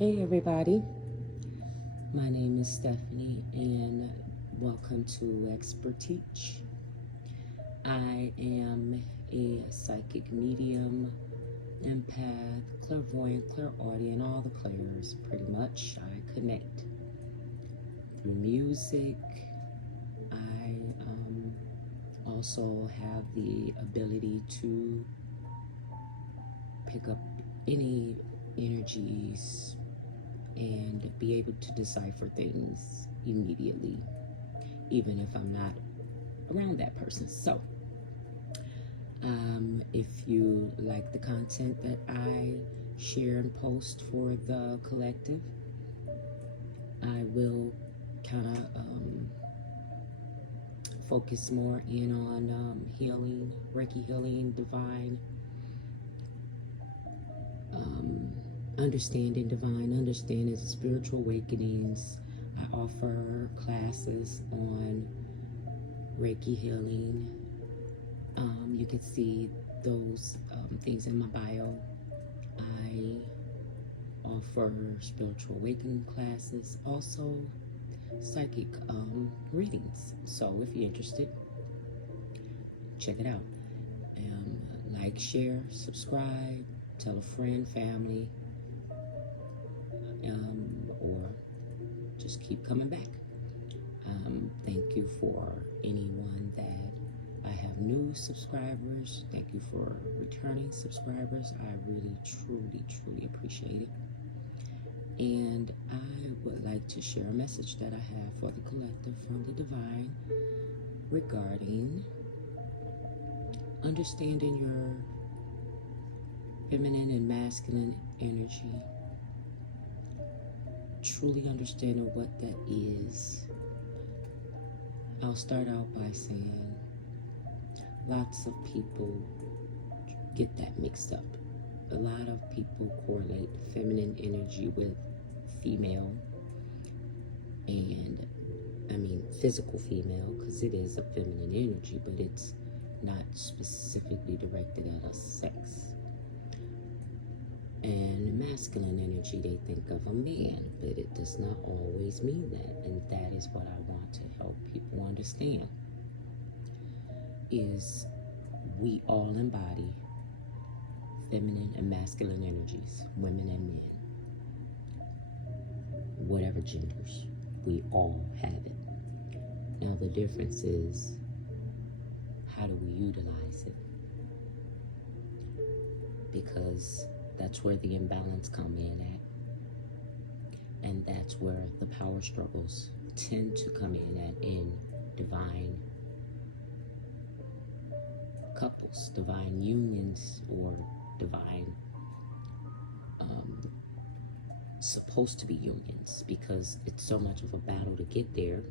Hey everybody, my name is Stephanie and welcome to Expert Teach. I am a psychic medium, empath, clairvoyant, clairaudient, all the clairs pretty much. I connect through music. I also have the ability to pick up any energies and be able to decipher things immediately, even if I'm not around that person. So, if you like the content that I share and post for the collective, I will kind of focus more in on healing, Reiki healing, divine, understanding spiritual awakenings. I offer classes on Reiki healing. You can see those things in my bio. I offer spiritual awakening classes, also psychic readings. So if you're interested, check it out. Like, share, subscribe, tell a friend, family, or just keep coming back. Thank you for anyone that I have new subscribers. Thank you for returning subscribers. I really, truly appreciate it. And I would like to share a message that I have for the collective from the Divine regarding understanding your feminine and masculine energy, truly understanding what that is. I'll start out by saying lots of people get that mixed up. A lot of people correlate feminine energy with female, and I mean physical female, because it is a feminine energy, but it's not specifically directed at a sex. And masculine energy, they think of a man, but it does not always mean that. And that is what I want to help people understand, is we all embody feminine and masculine energies, women and men, whatever genders, we all have it. Now the difference is, how do we utilize it? Because that's where the imbalance come in at. And that's where the power struggles tend to come in at in divine couples, divine unions, or divine supposed to be unions, because it's so much of a battle to get there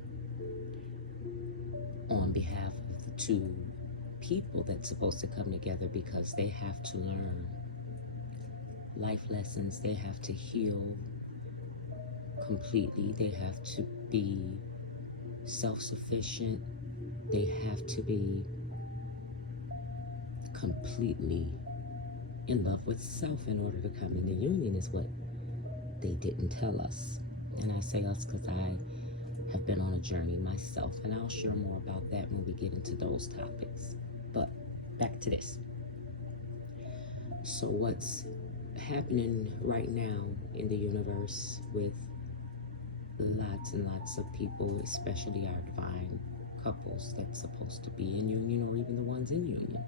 on behalf of the two people that's supposed to come together, because they have to learn life lessons, they have to heal completely, they have to be self-sufficient, they have to be completely in love with self in order to come into union, is what they didn't tell us. And I say us because I have been on a journey myself, and I'll share more about that when we get into those topics. But back to this. So what's happening right now in the universe with lots and lots of people, especially our divine couples that's supposed to be in union, or even the ones in union,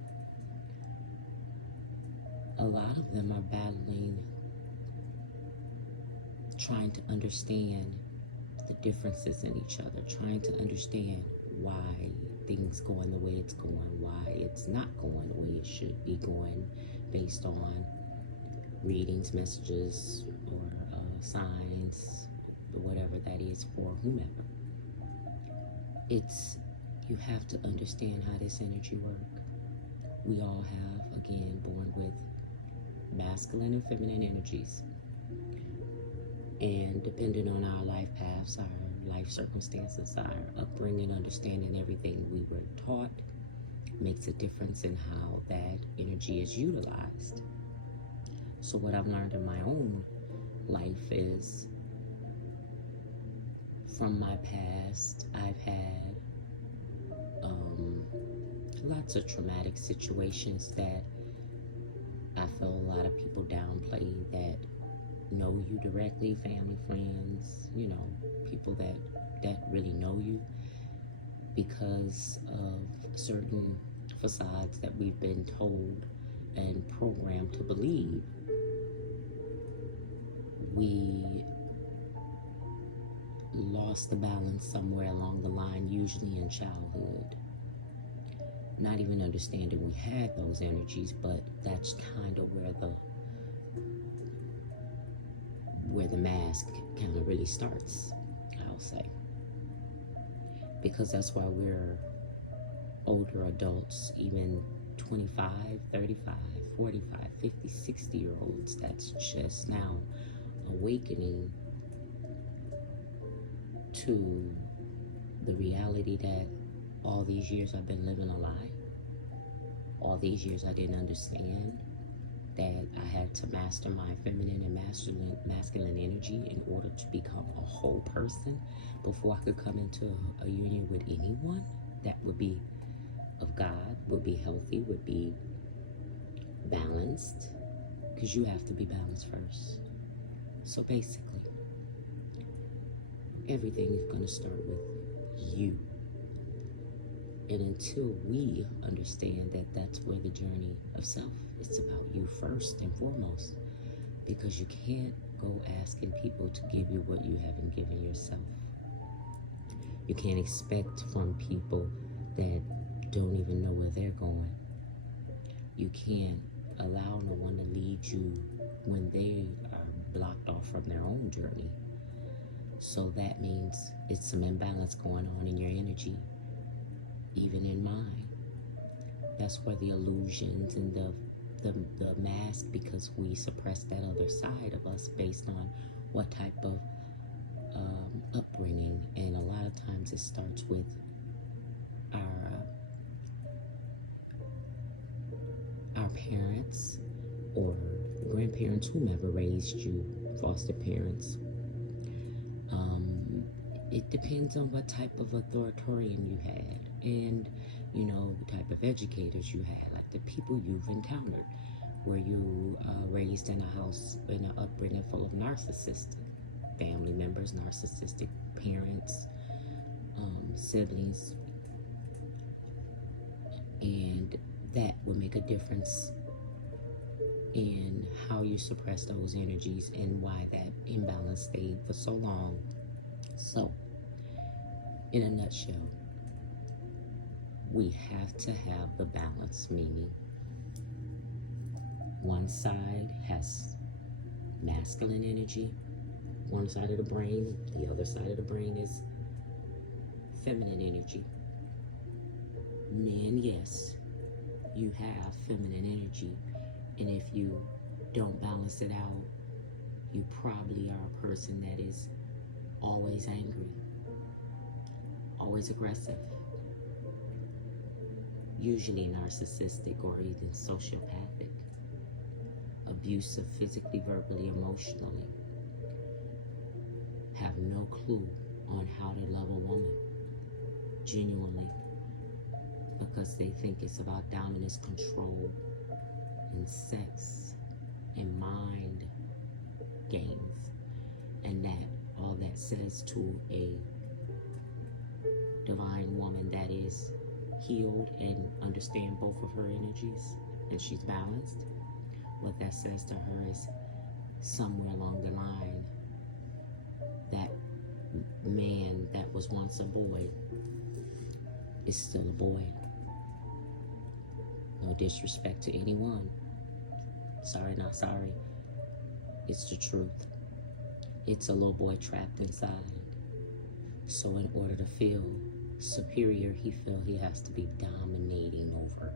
a lot of them are battling, trying to understand the differences in each other, trying to understand why things going the way it's going, why it's not going the way it should be going, based on readings, messages, or signs, whatever that is for whomever. You have to understand how this energy works. We all have, again, born with masculine and feminine energies. And depending on our life paths, our life circumstances, our upbringing, understanding everything we were taught makes a difference in how that energy is utilized. So what I've learned in my own life is. From my past, I've had lots of traumatic situations that I feel a lot of people downplay that know you directly, family, friends, people that really know you, because of certain facades that we've been told and programmed to believe. We lost the balance somewhere along the line, usually in childhood. Not even understanding we had those energies, but that's kind of where the mask kind of really starts, I'll say. Because that's why we're older adults, even 25, 35, 45, 50, 60-year-olds, that's just now awakening to the reality that all these years I've been living a lie. All these years I didn't understand that I had to master my feminine and masculine energy in order to become a whole person before I could come into a union with anyone that would be of God, would be healthy, would be balanced, because you have to be balanced first. So basically, everything is going to start with you. And until we understand that that's where the journey of self, it's about you first and foremost. Because you can't go asking people to give you what you haven't given yourself. You can't expect from people that don't even know where they're going. You can't allow no one to lead you when they are blocked off from their own journey. So that means it's some imbalance going on in your energy, even in mine. That's where the illusions and the mask, because we suppress that other side of us based on what type of upbringing. And a lot of times it starts with our parents or grandparents, whomever raised you, foster parents. It depends on what type of authoritarian you had, and the type of educators you had, like the people you've encountered. Were you raised in a house, in an upbringing full of narcissistic family members, narcissistic parents, siblings? And that will make a difference in how you suppress those energies and why that imbalance stayed for so long. So, in a nutshell, we have to have the balance, meaning one side has masculine energy, one side of the brain, the other side of the brain is feminine energy. Men, yes, you have feminine energy, and if you don't balance it out, you probably are a person that is always angry, always aggressive, usually narcissistic or even sociopathic, abusive physically, verbally, emotionally, have no clue on how to love a woman genuinely, because they think it's about dominance, control, and sex, and mind games, and that all that says to a divine woman that is healed and understand both of her energies and she's balanced, what that says to her is somewhere along the line, that man that was once a boy is still a boy. No disrespect to anyone. Sorry, not sorry. It's the truth. It's a little boy trapped inside. So in order to feel superior, he feels he has to be dominating over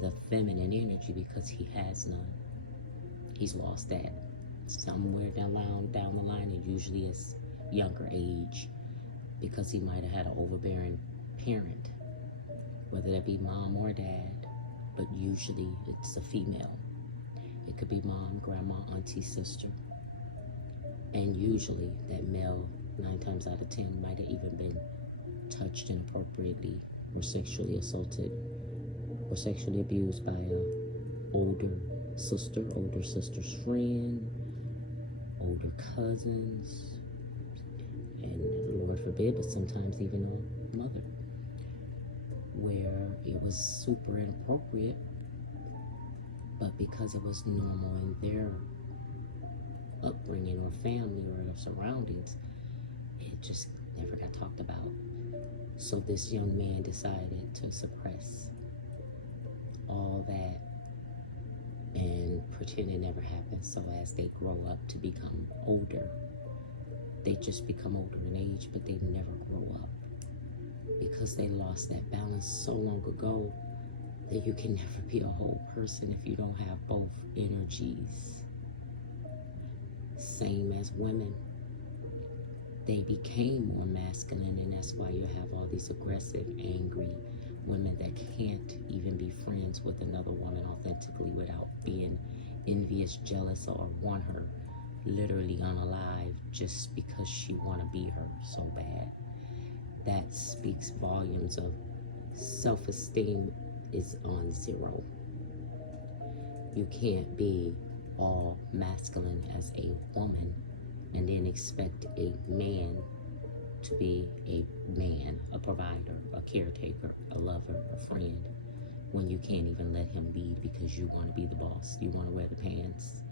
the feminine energy because he has none. He's lost that somewhere down the line, and usually it's younger age, because he might have had an overbearing parent, whether that be mom or dad, but usually it's a female. It could be mom, grandma, auntie, sister. And usually that male, 9 times out of 10, might have even been touched inappropriately or sexually assaulted or sexually abused by a older sister's friend, older cousins, and Lord forbid, but sometimes even a mother, where it was super inappropriate, but because it was normal in their upbringing or family or their surroundings, it just never got talked about. So this young man decided to suppress all that and pretend it never happened. So as they grow up to become older, they just become older in age, but they never grow up because they lost that balance so long ago that you can never be a whole person if you don't have both energies. Same as women. They became more masculine, and that's why you have all these aggressive, angry women that can't even be friends with another woman authentically without being envious, jealous, or want her literally unalive just because she want to be her so bad. That speaks volumes of self-esteem is on zero. You can't be all masculine as a woman and then expect a man to be a man, a provider, a caretaker, a lover, a friend, when you can't even let him lead because you want to be the boss. You want to wear the pants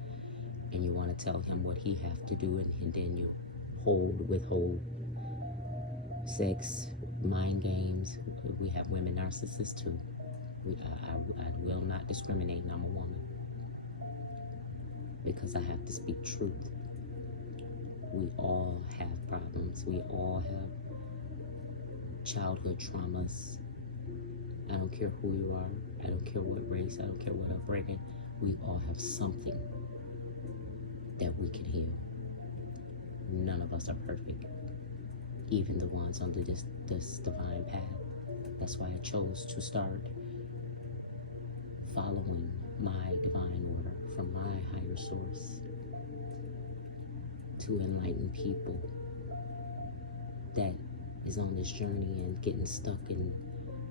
and you want to tell him what he have to do, and then you withhold sex, mind games. We have women narcissists too. I will not discriminate, and I'm a woman, because I have to speak truth. We all have problems. We all have childhood traumas. I don't care who you are. I don't care what race. I don't care what upbringing. We all have something that we can heal. None of us are perfect, even the ones under this divine path. That's why I chose to start following my divine order from my higher source, to enlighten people that is on this journey and getting stuck and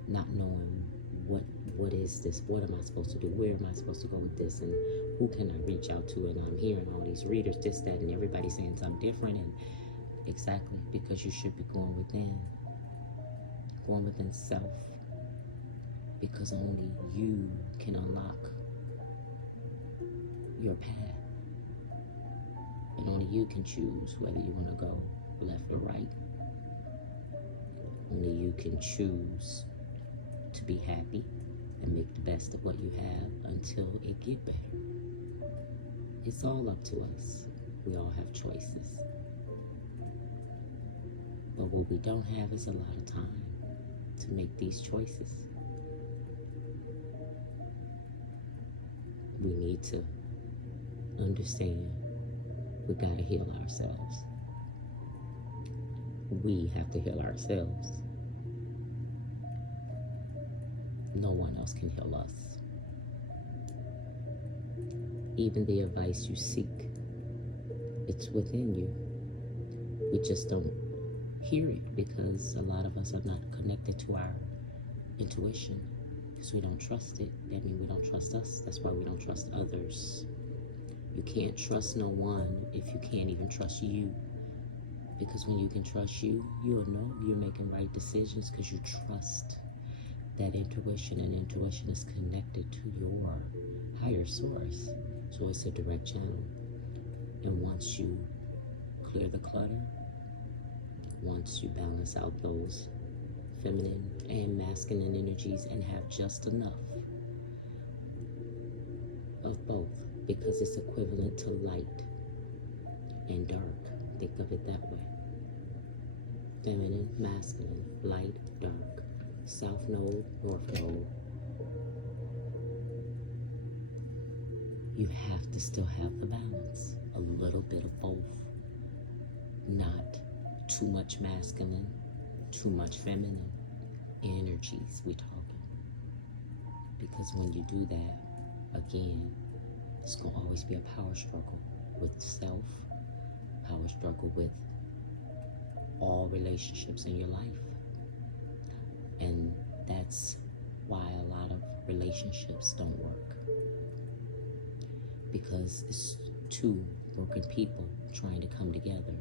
not knowing what is this, what am I supposed to do, where am I supposed to go with this, and who can I reach out to. And I'm hearing all these readers, this, that, and everybody saying something different. And exactly, because you should be going within self, because only you can unlock your path, and only you can choose whether you want to go left or right. Only you can choose to be happy and make the best of what you have until it get better. It's all up to us. We all have choices, but what we don't have is a lot of time to make these choices. We need to understand we gotta heal ourselves. We have to heal ourselves. No one else can heal us. Even the advice you seek, it's within you. We just don't hear it because a lot of us are not connected to our intuition, because we don't trust it. That means we don't trust us. That's why we don't trust others. You can't trust no one if you can't even trust you. Because when you can trust you, you'll know you're making right decisions because you trust that intuition, and intuition is connected to your higher source. So it's a direct channel. And once you clear the clutter, once you balance out those feminine and masculine energies and have just enough of both, because it's equivalent to light and dark. Think of it that way. Feminine, masculine, light, dark, south node, north node. You have to still have the balance, a little bit of both. Not too much masculine, too much feminine energies we're talking. Because when you do that, again, it's going to always be a power struggle with self or struggle with all relationships in your life. And that's why a lot of relationships don't work, because it's two broken people trying to come together,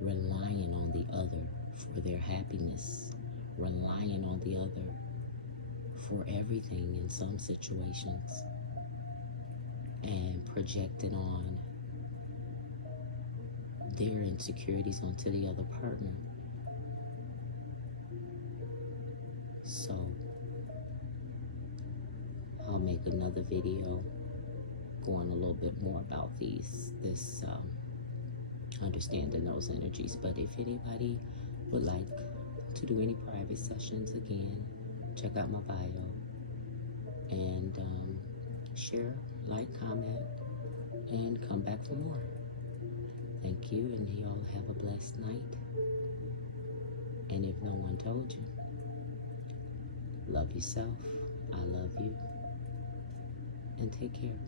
relying on the other for their happiness, relying on the other for everything in some situations, and projecting on their insecurities onto the other partner. So I'll make another video going a little bit more about this understanding those energies. But if anybody would like to do any private sessions, again, check out my bio and share, like, comment, and come back for more. Thank you, and y'all have a blessed night. And if no one told you, love yourself, I love you, and take care.